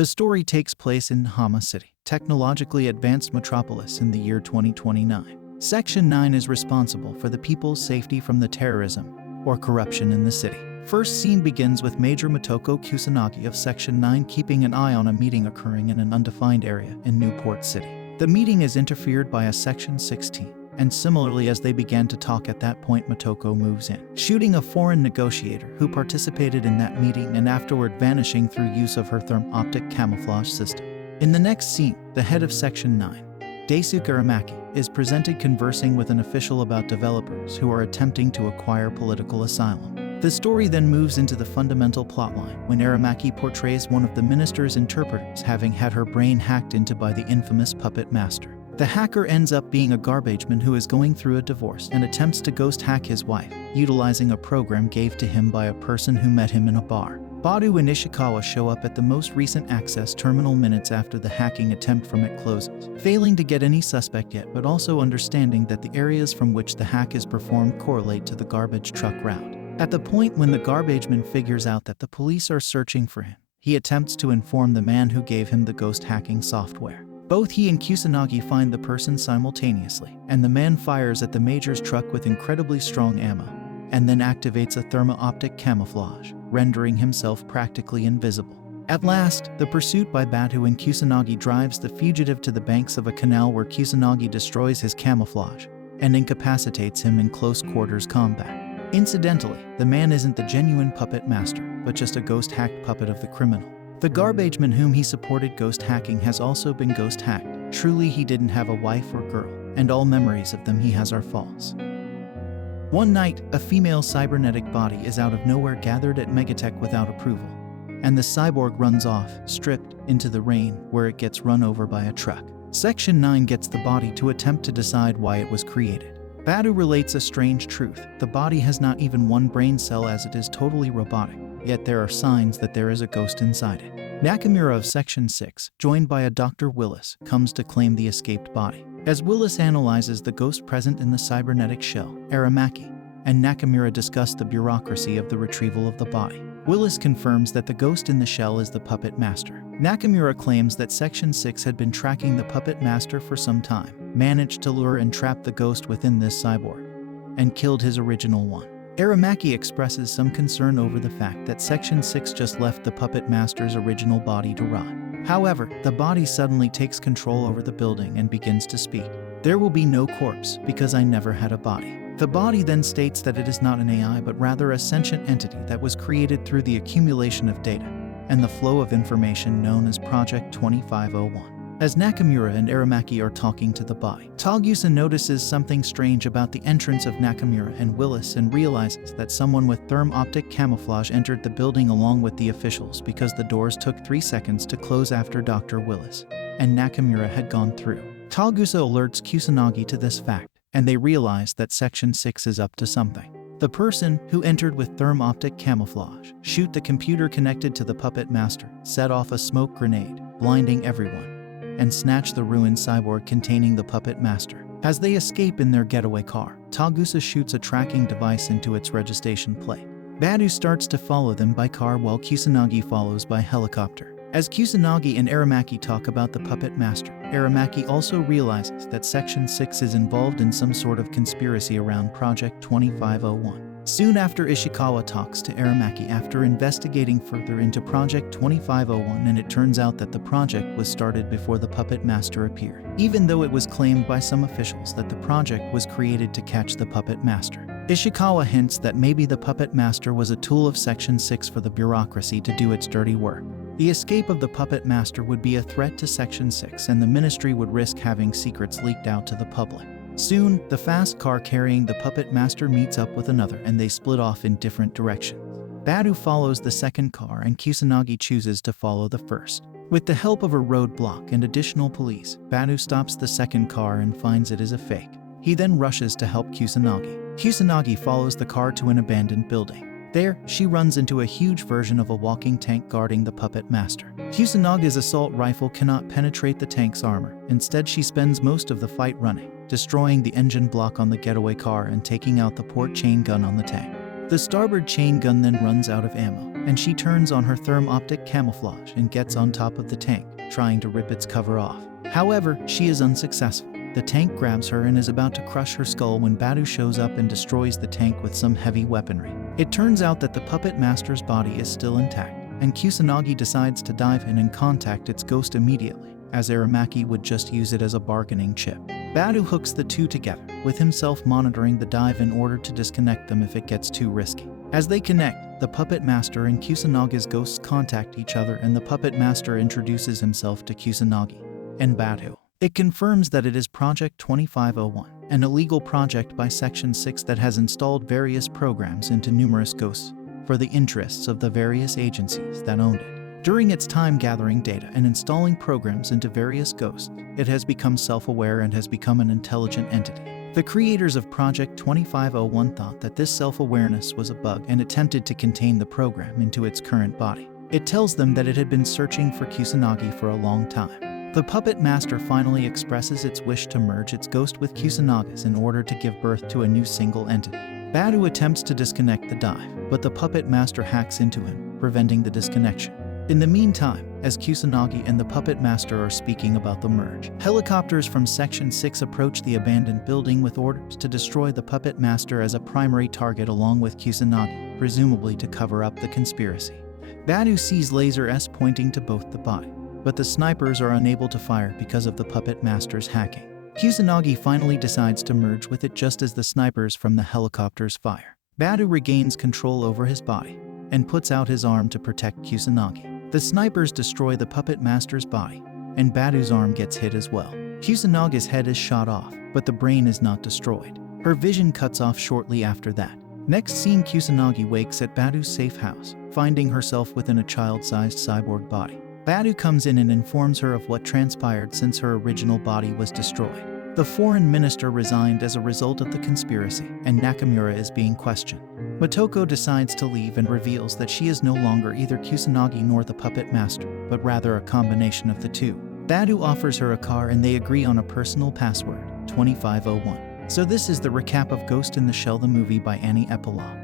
The story takes place in Hama City, technologically advanced metropolis in the year 2029. Section 9 is responsible for the people's safety from the terrorism or corruption in the city. First scene begins with Major Motoko Kusanagi of Section 9 keeping an eye on a meeting occurring in an undefined area in Newport City. The meeting is interfered by a Section 16. And similarly, as they began to talk at that point, Motoko moves in, shooting a foreign negotiator who participated in that meeting and afterward vanishing through use of her therm-optic camouflage system. In the next scene, the head of Section 9, Daisuke Aramaki, is presented conversing with an official about developers who are attempting to acquire political asylum. The story then moves into the fundamental plotline when Aramaki portrays one of the minister's interpreters having had her brain hacked into by the infamous puppet master. The hacker ends up being a garbageman who is going through a divorce and attempts to ghost hack his wife, utilizing a program gave to him by a person who met him in a bar. Badu and Ishikawa show up at the most recent access terminal minutes after the hacking attempt from it closes, failing to get any suspect yet, but also understanding that the areas from which the hack is performed correlate to the garbage truck route. At the point when the garbageman figures out that the police are searching for him, he attempts to inform the man who gave him the ghost hacking software. Both he and Kusanagi find the person simultaneously, and the man fires at the major's truck with incredibly strong ammo, and then activates a thermo-optic camouflage, rendering himself practically invisible. At last, the pursuit by Badu and Kusanagi drives the fugitive to the banks of a canal where Kusanagi destroys his camouflage and incapacitates him in close quarters combat. Incidentally, the man isn't the genuine puppet master, but just a ghost-hacked puppet of the criminal. The garbageman whom he supported ghost hacking has also been ghost hacked. Truly, he didn't have a wife or girl, and all memories of them he has are false. One night, a female cybernetic body is out of nowhere gathered at Megatech without approval, and the cyborg runs off, stripped, into the rain, where it gets run over by a truck. Section 9 gets the body to attempt to decide why it was created. Badu relates a strange truth. The body has not even one brain cell as it is totally robotic. Yet there are signs that there is a ghost inside it. Nakamura of Section 6, joined by a Dr. Willis, comes to claim the escaped body. As Willis analyzes the ghost present in the cybernetic shell, Aramaki and Nakamura discuss the bureaucracy of the retrieval of the body. Willis confirms that the ghost in the shell is the puppet master. Nakamura claims that Section 6 had been tracking the puppet master for some time, managed to lure and trap the ghost within this cyborg, and killed his original one. Aramaki expresses some concern over the fact that Section 6 just left the puppet master's original body to rot. However, the body suddenly takes control over the building and begins to speak. "There will be no corpse, because I never had a body." The body then states that it is not an AI but rather a sentient entity that was created through the accumulation of data and the flow of information known as Project 2501. As Nakamura and Aramaki are talking to the body, Tagusa notices something strange about the entrance of Nakamura and Willis and realizes that someone with therm-optic camouflage entered the building along with the officials because the doors took 3 seconds to close after Dr. Willis and Nakamura had gone through. Tagusa alerts Kusanagi to this fact, and they realize that Section 6 is up to something. The person, who entered with therm-optic camouflage, shoot the computer connected to the puppet master, set off a smoke grenade, blinding everyone, and snatch the ruined cyborg containing the puppet master. As they escape in their getaway car, Tagusa shoots a tracking device into its registration plate. Badu starts to follow them by car while Kusanagi follows by helicopter. As Kusanagi and Aramaki talk about the puppet master, Aramaki also realizes that Section 6 is involved in some sort of conspiracy around Project 2501. Soon after, Ishikawa talks to Aramaki after investigating further into Project 2501, and it turns out that the project was started before the puppet master appeared, even though it was claimed by some officials that the project was created to catch the puppet master. Ishikawa hints that maybe the puppet master was a tool of Section 6 for the bureaucracy to do its dirty work. The escape of the puppet master would be a threat to Section 6, and the ministry would risk having secrets leaked out to the public. Soon, the fast car carrying the puppet master meets up with another and they split off in different directions. Badu follows the second car and Kusanagi chooses to follow the first. With the help of a roadblock and additional police, Badu stops the second car and finds it is a fake. He then rushes to help Kusanagi. Kusanagi follows the car to an abandoned building. There, she runs into a huge version of a walking tank guarding the puppet master. Kusanaga's assault rifle cannot penetrate the tank's armor. Instead, she spends most of the fight running, destroying the engine block on the getaway car and taking out the port chain gun on the tank. The starboard chain gun then runs out of ammo, and she turns on her therm-optic camouflage and gets on top of the tank, trying to rip its cover off. However, she is unsuccessful. The tank grabs her and is about to crush her skull when Badu shows up and destroys the tank with some heavy weaponry. It turns out that the puppet master's body is still intact, and Kusanagi decides to dive in and contact its ghost immediately, as Aramaki would just use it as a bargaining chip. Badu hooks the two together, with himself monitoring the dive in order to disconnect them if it gets too risky. As they connect, the puppet master and Kusanagi's ghosts contact each other, and the puppet master introduces himself to Kusanagi and Badu. It confirms that it is Project 2501, an illegal project by Section 6 that has installed various programs into numerous ghosts for the interests of the various agencies that owned it. During its time gathering data and installing programs into various ghosts, it has become self-aware and has become an intelligent entity. The creators of Project 2501 thought that this self-awareness was a bug and attempted to contain the program into its current body. It tells them that it had been searching for Kusanagi for a long time. The puppet master finally expresses its wish to merge its ghost with Kusanaga's in order to give birth to a new single entity. Badu attempts to disconnect the dive, but the puppet master hacks into him, preventing the disconnection. In the meantime, as Kusanagi and the puppet master are speaking about the merge, helicopters from Section 6 approach the abandoned building with orders to destroy the puppet master as a primary target along with Kusanagi, presumably to cover up the conspiracy. Badu sees lasers pointing to both the body, but the snipers are unable to fire because of the puppet master's hacking. Kusanagi finally decides to merge with it just as the snipers from the helicopters fire. Badu regains control over his body and puts out his arm to protect Kusanagi. The snipers destroy the puppet master's body, and Badu's arm gets hit as well. Kusanagi's head is shot off, but the brain is not destroyed. Her vision cuts off shortly after that. Next scene, Kusanagi wakes at Badu's safe house, finding herself within a child-sized cyborg body. Badu comes in and informs her of what transpired since her original body was destroyed. The foreign minister resigned as a result of the conspiracy, and Nakamura is being questioned. Motoko decides to leave and reveals that she is no longer either Kusanagi nor the puppet master, but rather a combination of the two. Badu offers her a car and they agree on a personal password, 2501. So this is the recap of Ghost in the Shell, the movie by aniplot.